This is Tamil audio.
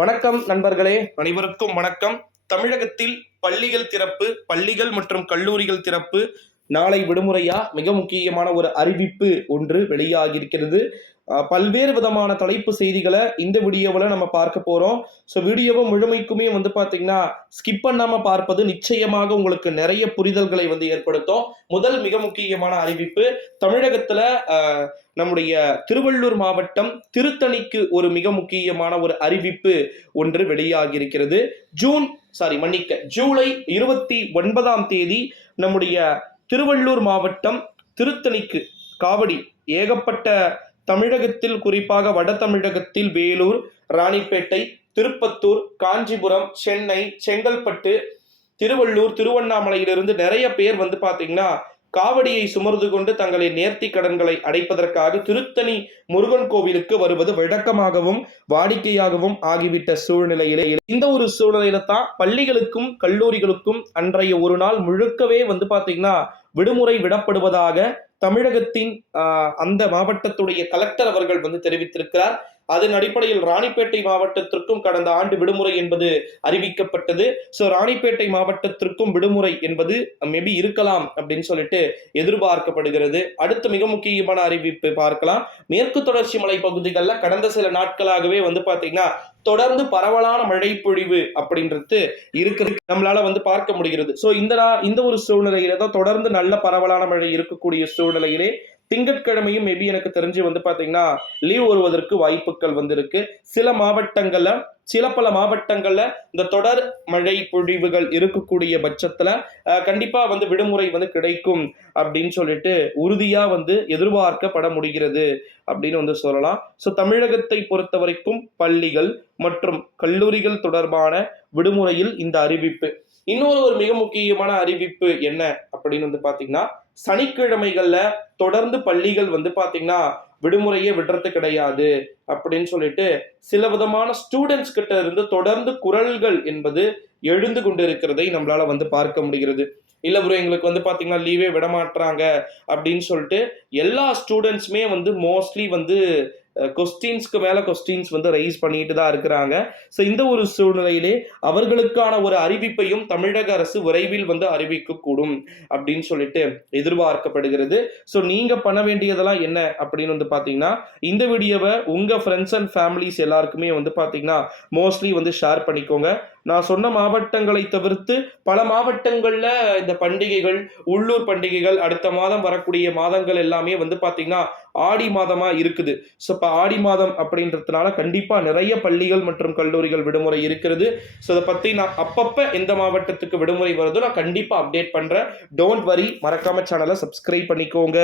வணக்கம் நண்பர்களே, அனைவருக்கும் வணக்கம். தமிழகத்தில் பள்ளிகள் திறப்பு, பள்ளிகள் மற்றும் கல்லூரிகள் திறப்பு நாளை விடுமுறையா மிக முக்கியமான ஒரு அறிவிப்பு ஒன்று வெளியாகியிருக்கிறது. பல்வேறு விதமான தலைப்பு செய்திகளை இந்த வீடியோவில் நம்ம பார்க்க போறோம். ஸோ வீடியோவை முழுமைக்குமே பார்த்தீங்கன்னா ஸ்கிப் பண்ணாம பார்ப்பது நிச்சயமாக உங்களுக்கு நிறைய புரிதல்களை ஏற்படுத்தும். முதல் மிக முக்கியமான அறிவிப்பு, தமிழகத்துல நம்முடைய திருவள்ளூர் மாவட்டம் திருத்தணிக்கு ஒரு மிக முக்கியமான ஒரு அறிவிப்பு ஒன்று வெளியாகி இருக்கிறது. ஜூலை 29ஆம் தேதி நம்முடைய திருவள்ளூர் மாவட்டம் திருத்தணிக்கு காவடி ஏகப்பட்ட தமிழகத்தில், குறிப்பாக வட தமிழகத்தில் வேலூர், ராணிப்பேட்டை, திருப்பத்தூர், காஞ்சிபுரம், சென்னை, செங்கல்பட்டு, திருவள்ளூர், திருவண்ணாமலையிலிருந்து நிறைய பேர் பாத்தீங்கன்னா காவடியை சுமர்ந்து கொண்டு தங்களின் நேர்த்தி கடன்களை அடைப்பதற்காக திருத்தணி முருகன் கோவிலுக்கு வருவது வழக்கமாகவும் வாடிக்கையாகவும் ஆகிவிட்ட சூழ்நிலையிலே இந்த ஒரு சூழ்நிலையில தான் பள்ளிகளுக்கும் கல்லூரிகளுக்கும் அன்றைய ஒரு நாள் முழுக்கவே பாத்தீங்கன்னா விடுமுறை விடப்படுவதாக தமிழகத்தின் அந்த மாவட்டத்துடைய கலெக்டர் அவர்கள் தெரிவித்திருக்கிறார். அதன் அடிப்படையில் ராணிப்பேட்டை மாவட்டத்திற்கும் கடந்த ஆண்டு விடுமுறை என்பது அறிவிக்கப்பட்டது. ஸோ ராணிப்பேட்டை மாவட்டத்திற்கும் விடுமுறை என்பது மேபி இருக்கலாம் அப்படின்னு சொல்லிட்டு எதிர்பார்க்கப்படுகிறது. அடுத்த மிக முக்கியமான அறிவிப்பு பார்க்கலாம். மேற்கு தொடர்ச்சி மலை பகுதிகளில் கடந்த சில நாட்களாகவே பாத்தீங்கன்னா தொடர்ந்து பரவலான மழை பொழிவு அப்படின்றது இருக்கிறது நம்மளால பார்க்க முடிகிறது. ஸோ இந்த ஒரு சூழ்நிலையில தான் தொடர்ந்து நல்ல பரவலான மழை இருக்கக்கூடிய சூழ்நிலையிலே திங்கட்கிழமையும் மேபி எனக்கு தெரிஞ்சு பாத்தீங்கன்னா லீவ் வருவதற்கு வாய்ப்புகள் இருக்கு. சில பல மாவட்டங்கள்ல இந்த தொடர் மழை பொழிவுகள் இருக்கக்கூடிய பட்சத்துல கண்டிப்பா விடுமுறை கிடைக்கும் அப்படின்னு சொல்லிட்டு உறுதியா எதிர்பார்க்கப்பட முடிகிறது அப்படின்னு சொல்லலாம். ஸோ தமிழகத்தை பொறுத்த வரைக்கும் பள்ளிகள் மற்றும் கல்லூரிகள் தொடர்பான விடுமுறையில் இந்த அறிவிப்பு. இன்னொரு ஒரு மிக முக்கியமான அறிவிப்பு என்ன அப்படின்னு பாத்தீங்கன்னா, சனிக்கிழமைகள்ல தொடர்ந்து பள்ளிகள் பாத்தீங்கன்னா விடுமுறையே விடுறது கிடையாது அப்படின்னு சொல்லிட்டு சில விதமான ஸ்டூடெண்ட்ஸ் கிட்ட இருந்து தொடர்ந்து குரல்கள் என்பது எழுந்து கொண்டு இருக்கிறதை நம்மளால பார்க்க முடிகிறது. இல்ல ப்ரோ, எங்களுக்கு பாத்தீங்கன்னா லீவே விட மாட்டாங்க அப்படின்னு சொல்லிட்டு எல்லா ஸ்டூடெண்ட்ஸுமே மோஸ்ட்லி கொஸ்டின்ஸ்க்கு மேல கொஸ்டின்ஸ் ரைஸ் பண்ணிட்டு தான் இருக்கிறாங்க. ஸோ இந்த ஒரு சூழ்நிலையிலே அவர்களுக்கான ஒரு அறிவிப்பையும் தமிழக அரசு விரைவில் அறிவிக்க கூடும் அப்படின்னு சொல்லிட்டு எதிர்பார்க்கப்படுகிறது. ஸோ நீங்க பண்ண வேண்டியதெல்லாம் என்ன அப்படின்னு பாத்தீங்கன்னா, இந்த வீடியோவை உங்க ஃப்ரெண்ட்ஸ் அண்ட் ஃபேமிலிஸ் எல்லாருக்குமே பாத்தீங்கன்னா மோஸ்ட்லி ஷேர் பண்ணிக்கோங்க. நான் சொன்ன மாவட்டங்களை தவிர்த்து பல மாவட்டங்கள்ல இந்த பண்டிகைகள், உள்ளூர் பண்டிகைகள் அடுத்த மாதம் வரக்கூடிய மாதங்கள் எல்லாமே பாத்தீங்கன்னா ஆடி மாதமா இருக்குது. ஸோ இப்போ ஆடி மாதம் அப்படின்றதுனால கண்டிப்பா நிறைய பள்ளிகள் மற்றும் கல்லூரிகள் விடுமுறை இருக்கிறது. ஸோ அதை பத்தி நான் அப்பப்ப எந்த மாவட்டத்துக்கு விடுமுறை வருதோ நான் கண்டிப்பா அப்டேட் பண்றேன். டோன்ட் வரி, மறக்காம சேனலை சப்ஸ்கிரைப் பண்ணிக்கோங்க.